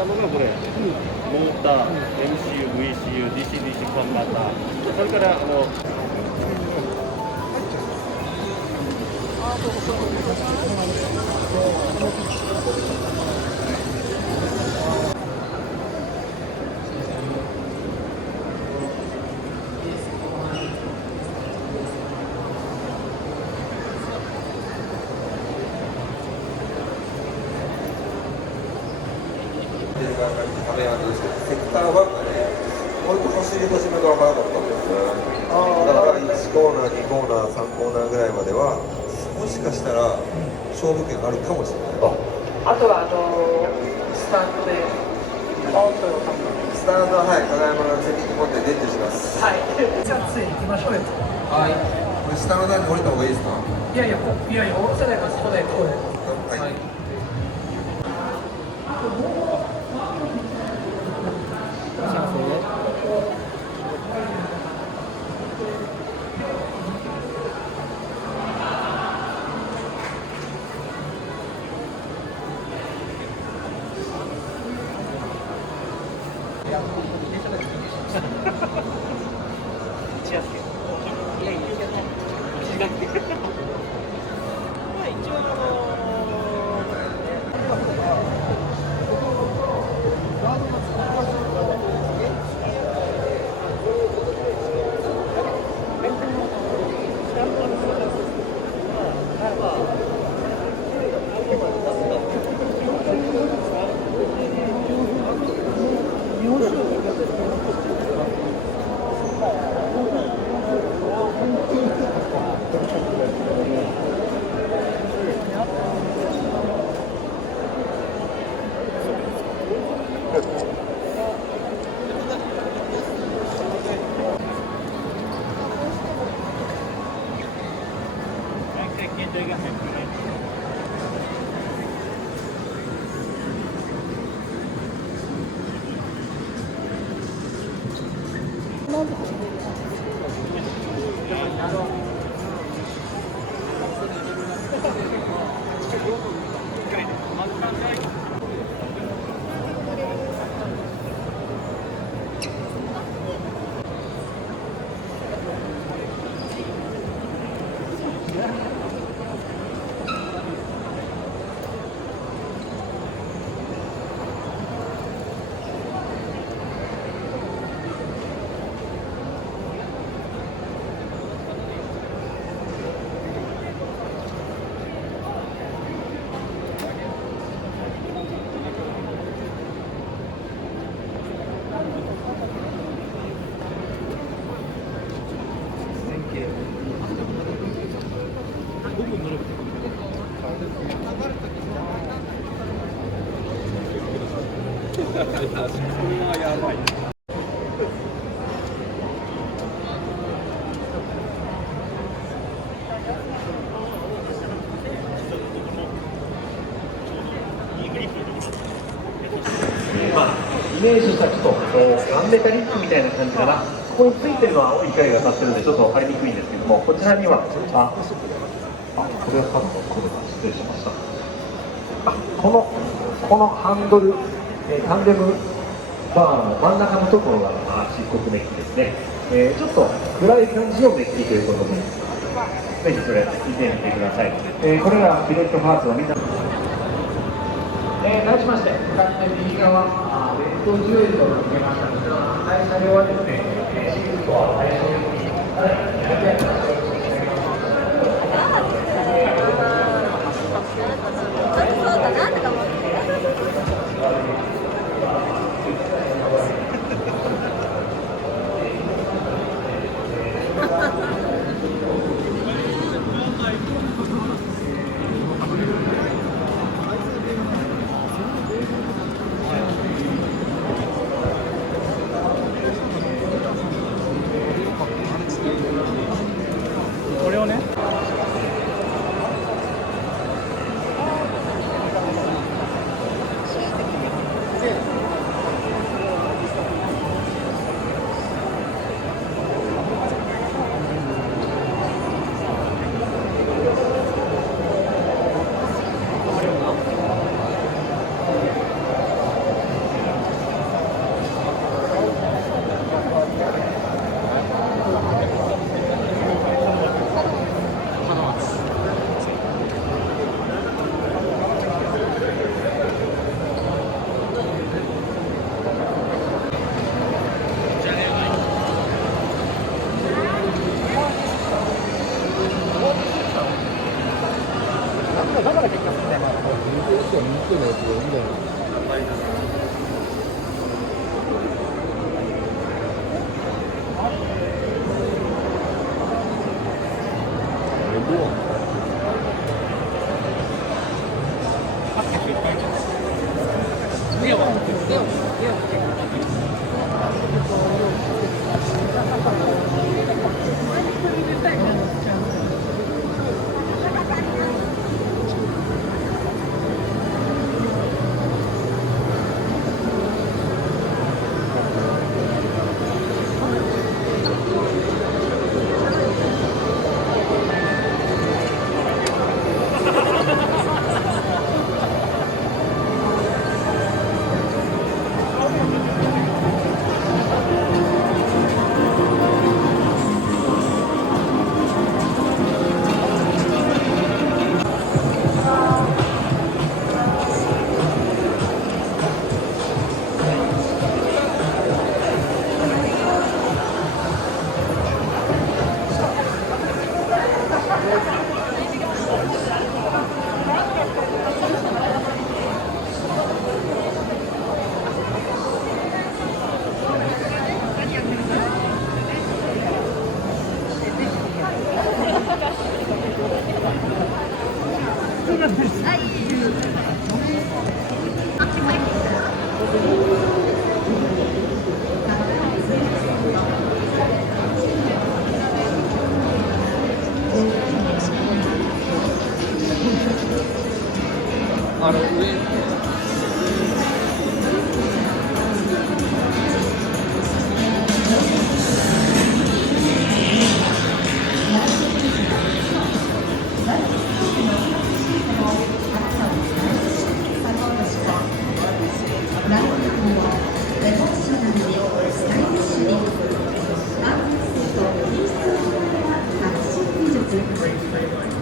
たのがこれ、モーター、MCU、VCU、DC/DC コンバーター、それからためなんですけど、セクター1がね、割と走り始めが早かったんですね。だから1コーナー、2コーナー、3コーナーぐらいまでは、もしかしたら勝負権あるかもしれない。あとはスタンドでスタンドは、はい、ただいまの責任持って伝授します。はい。じゃあつい行きましょうよ。はい。これ下の段に降りた方がいいですか？いやいや、降ろせないからそこでこうで。はい。はやばい。イメージしたちょっとガンメタリックみたいな感じかな。ここについてるのは青い光が当たってるんでちょっと分かりにくいんですけども、こちらにはこれはカット、これは失礼しました。このハンドル、タンデムバーの真ん中のところが漆黒メッキですね。ちょっと暗い感じのメッキということで、ぜひそれ見てみてください。これがビレットハーツを見た。対しまして、向かって右側、レッドジュエルを受けましたこちらの反対車両はですね、シートは対象に、さらに200円から使用していただきます。そうだなとか思って。これをね。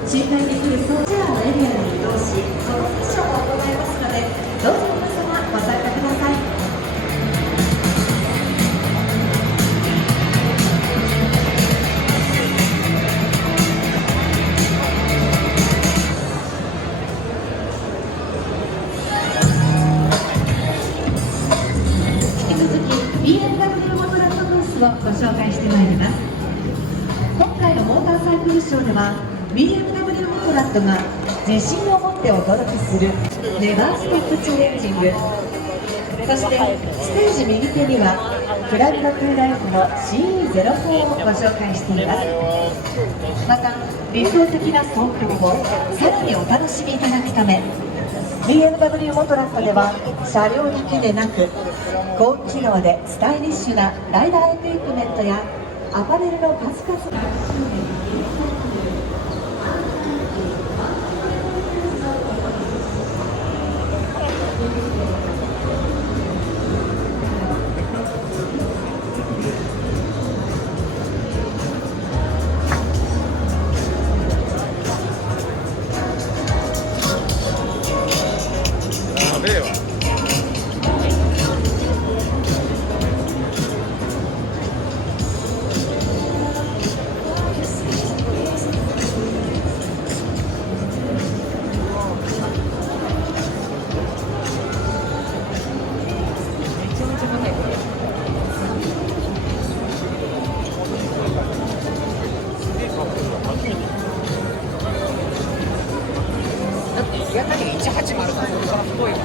信頼できるソーシャルのエリアに移動し、そのミッションを行いますので、どうぞ皆様ご参加ください。引き続き BMW モトラットブースをご紹介してまいります。今回のモーターサイクルショーでは BMW モトラットが自信を持ってお届けするネバーステップチャレンジング。そしてステージ右手にはプラグドトゥーライフの CE04 をご紹介しています。また理想的な走行をさらにお楽しみいただくため BMW モトラットでは車両だけでなく高機能でスタイリッシュなライダーエクイプメントやアパレルの数々がやべえわ。やったり180かそれから太いわ。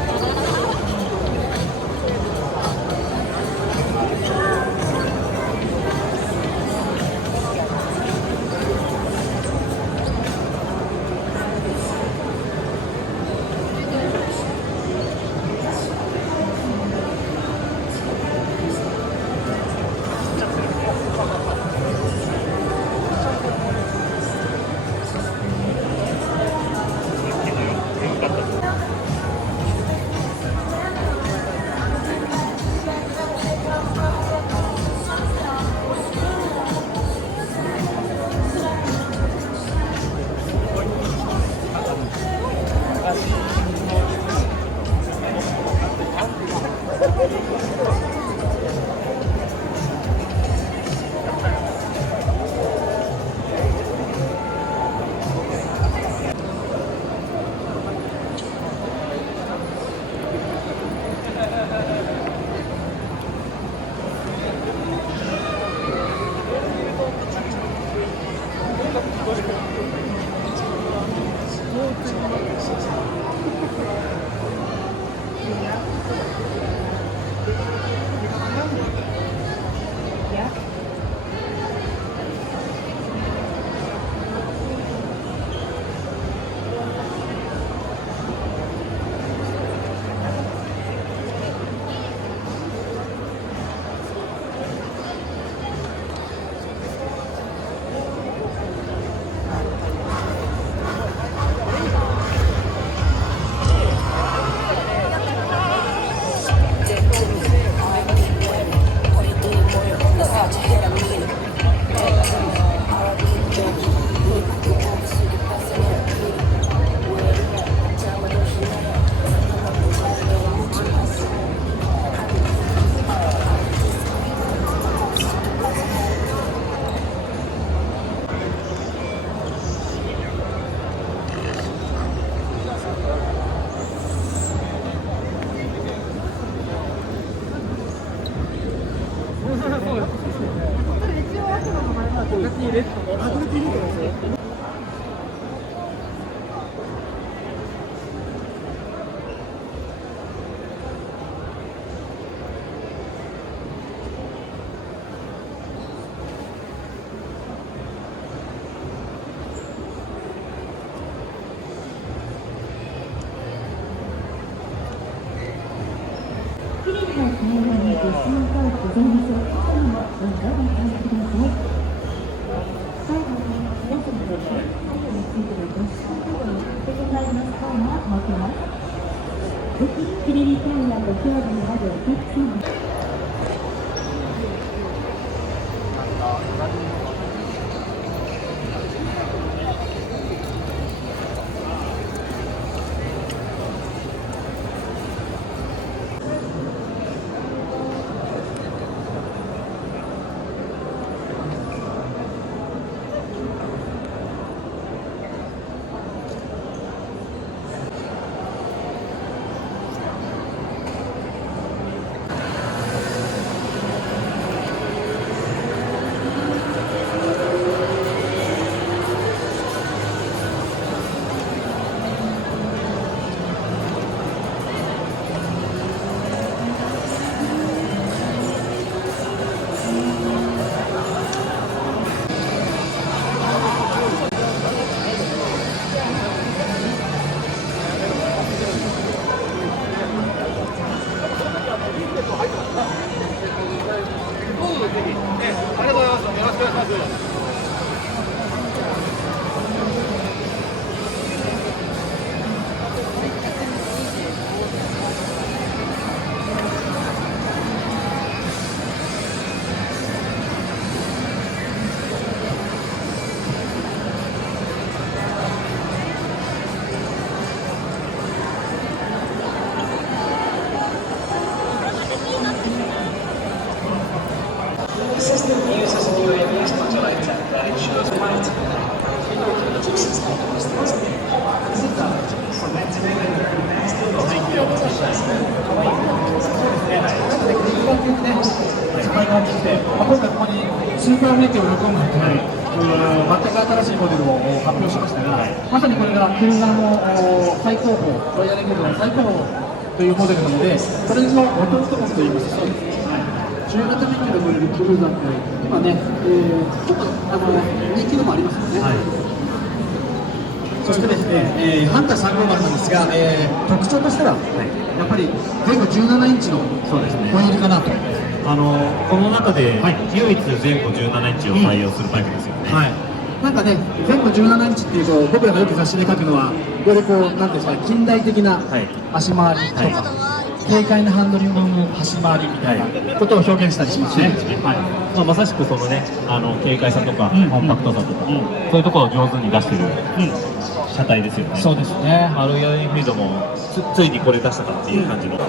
system uses a new ABS modulator that ensures weight and reduces headwinds to the今回ここにスーパーメテオ6音楽という全く新しいモデルを発表しましたが、まさにこれがクルーザーの最高峰、ロイヤルエンフィールドの最高峰というモデルなので、それの弟分といいます。中型免許で乗れるクルーザーって今ね、ちょっと人気のもありますよね。そしてですね、ハンター350なんですが、特徴としては、やっぱり前後17インチのホイールかなと。この中で唯一前後17インチを採用するバイクですよね。なんかね、前後17インチっていうと、僕らがよく雑誌で書くのは、よりこう、なんていうんですか、近代的な足回りとか、軽快なハンドリングの足回りみたいなことを表現したりしますね。まさしくそのね、軽快さとか、コンパクトさとか、そういうところを上手に出してる車体ですよね。そうですね。ロイヤルエンフィールドもついにこれ出したかっていう感じの。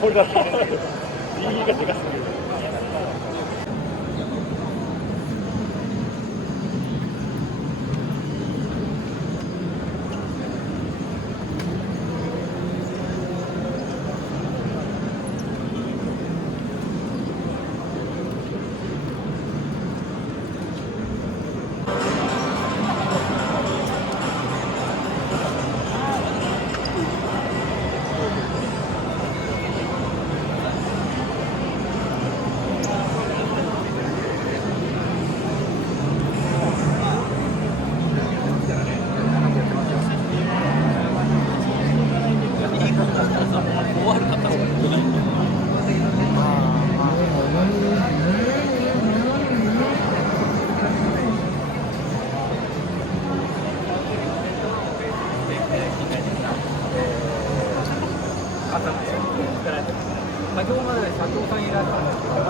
これだけ右がでかすぎる。先ほどまで社長さんいらっしゃるんですけど、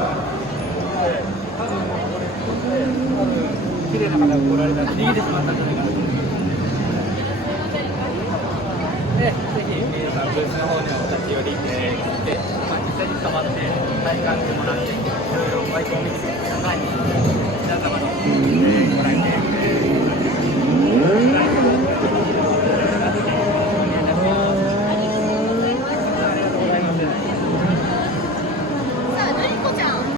多分これ綺麗な方が来られたら逃げてしまったんじゃないかなと。で、ぜひ皆さんブースの方にお立ち寄り来て、実際に捕まって体感してもらって、いろいろバイクを見て